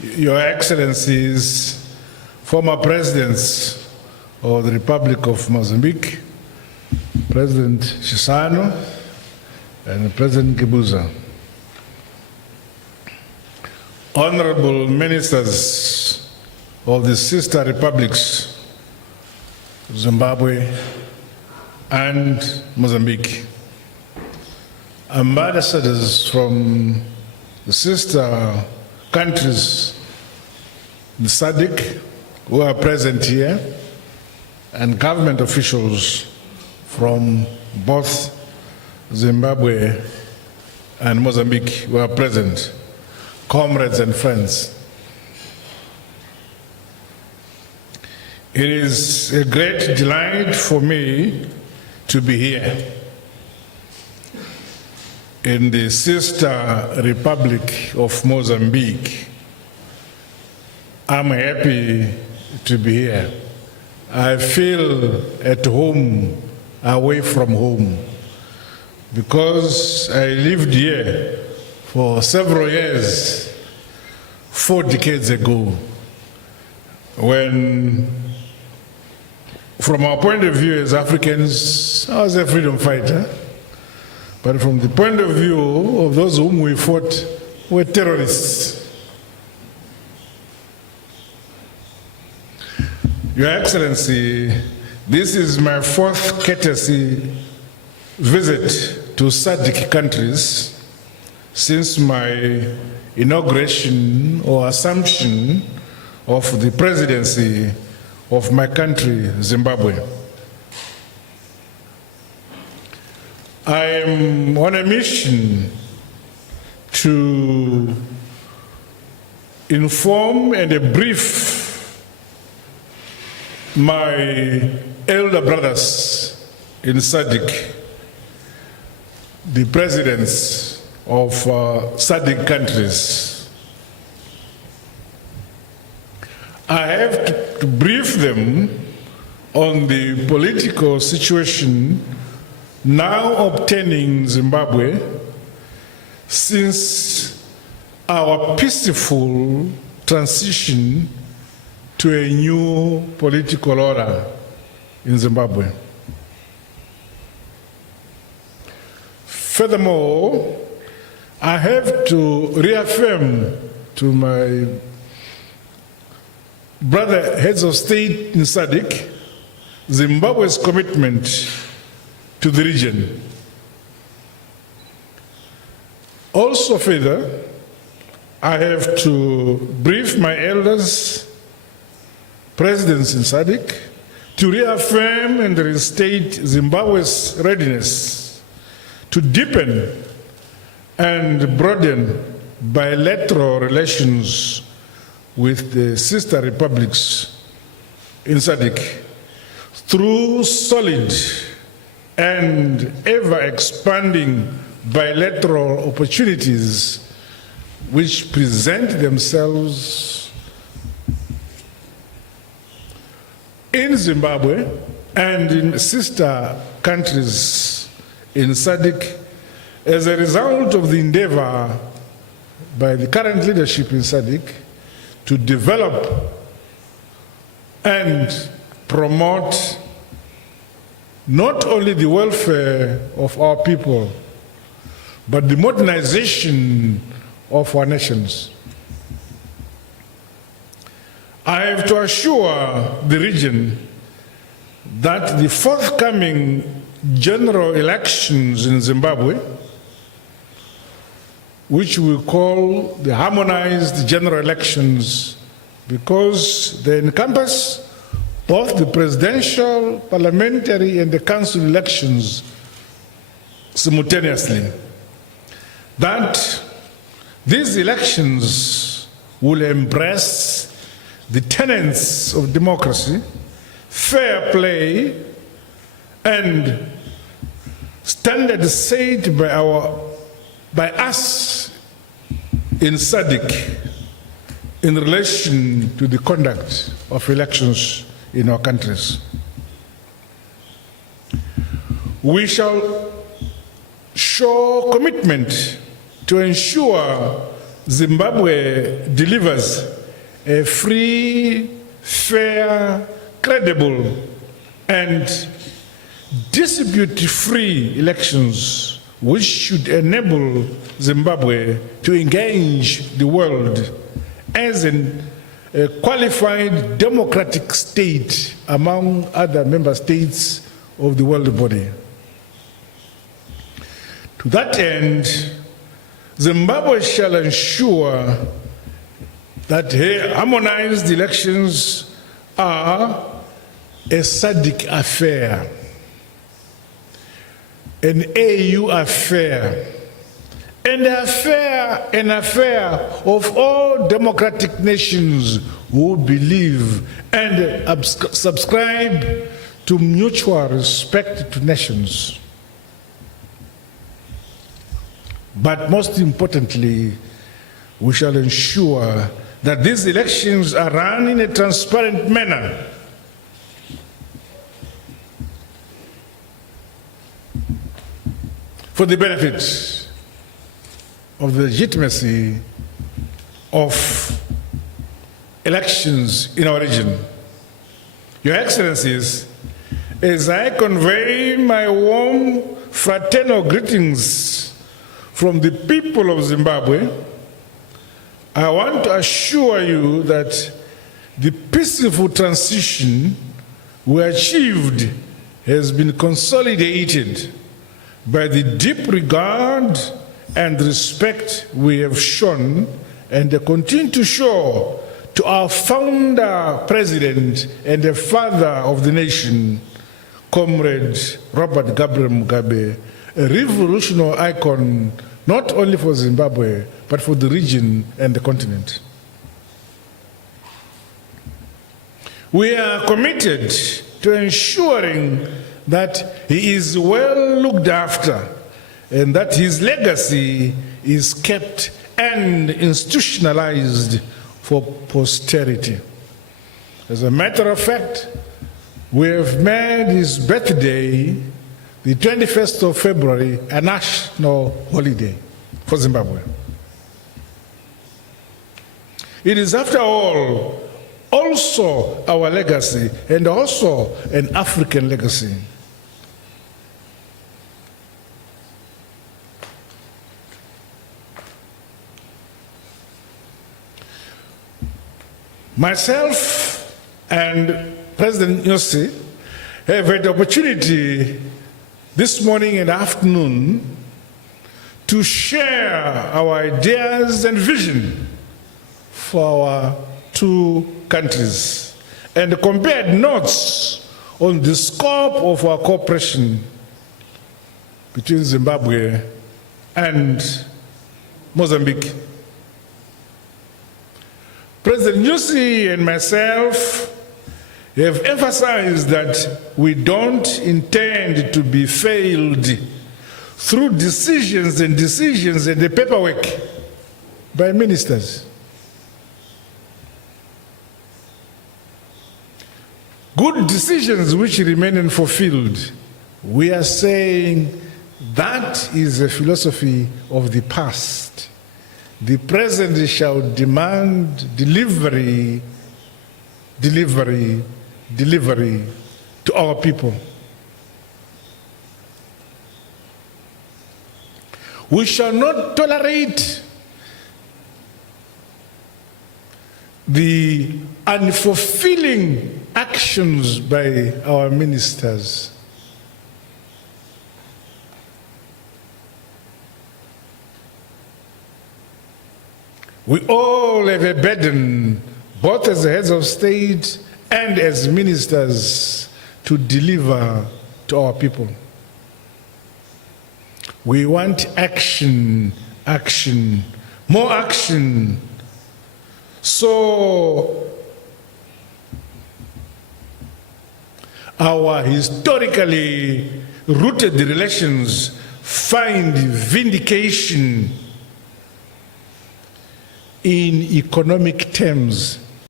Your Excellencies, former presidents of the Republic of Mozambique, President Chissano and President Gibuza, honorable ministers of the sister republics, Zimbabwe and Mozambique, ambassadors from the sister countries, the SADC, who are present here, and government officials from both Zimbabwe and Mozambique who are present, comrades and friends. It is a great delight for me to be here in the sister Republic of Mozambique. I'm happy to be here. I feel at home, away from home, because I lived here for several years, 4 decades ago, when, from our point of view as Africans, I was a freedom fighter. But from the point of view of those whom we fought, were terrorists. Your Excellency, this is my 4th courtesy visit to SADC countries since my inauguration or assumption of the presidency of my country, Zimbabwe. I am on a mission to inform and brief my elder brothers in SADC, the presidents of SADC countries. I have to brief them on the political situation now obtaining Zimbabwe since our peaceful transition to a new political order in Zimbabwe. Furthermore, I have to reaffirm to my brother heads of state in SADC Zimbabwe's commitment to the region. Also further, I have to brief my elders, presidents in SADC, to reaffirm and restate Zimbabwe's readiness to deepen and broaden bilateral relations with the sister republics in SADC through solid and ever-expanding bilateral opportunities which present themselves in Zimbabwe and in sister countries in SADC as a result of the endeavor by the current leadership in SADC to develop and promote not only the welfare of our people, but the modernization of our nations. I have to assure the region that the forthcoming general elections in Zimbabwe, which we call the harmonized general elections because they encompass both the presidential, parliamentary, and the council elections simultaneously, that these elections will embrace the tenets of democracy, fair play, and standards set by us in SADC in relation to the conduct of elections in our countries. We shall show commitment to ensure Zimbabwe delivers a free, fair, credible, and dispute-free elections which should enable Zimbabwe to engage the world as a qualified democratic state among other member states of the world body. To that end, Zimbabwe shall ensure that harmonized elections are a SADC affair, an AU affair, an affair of all democratic nations who believe and subscribe to mutual respect to nations. But most importantly, we shall ensure that these elections are run in a transparent manner, for the benefit of the legitimacy of elections in our region. Your Excellencies, as I convey my warm fraternal greetings from the people of Zimbabwe, I want to assure you that the peaceful transition we achieved has been consolidated by the deep regard and respect we have shown and continue to show to our founder, president, and the father of the nation, Comrade Robert Gabriel Mugabe, a revolutionary icon not only for Zimbabwe, but for the region and the continent. We are committed to ensuring that he is well looked after and that his legacy is kept and institutionalized for posterity. As a matter of fact, we have made his birthday, the 21st of February, a national holiday for Zimbabwe. It is, after all, also our legacy and also an African legacy. Myself and President Nyusi have had the opportunity this morning and afternoon to share our ideas and vision for our two countries and compared notes on the scope of our cooperation between Zimbabwe and Mozambique. President Nyusi and myself have emphasized that we don't intend to be failed through decisions and the paperwork by ministers. Good decisions which remain unfulfilled, we are saying that is a philosophy of the past. The present shall demand delivery to our people. We shall not tolerate the unfulfilling actions by our ministers. We all have a burden, both as heads of state and as ministers, to deliver to our people. We want action, more action. So our historically rooted relations find vindication in economic terms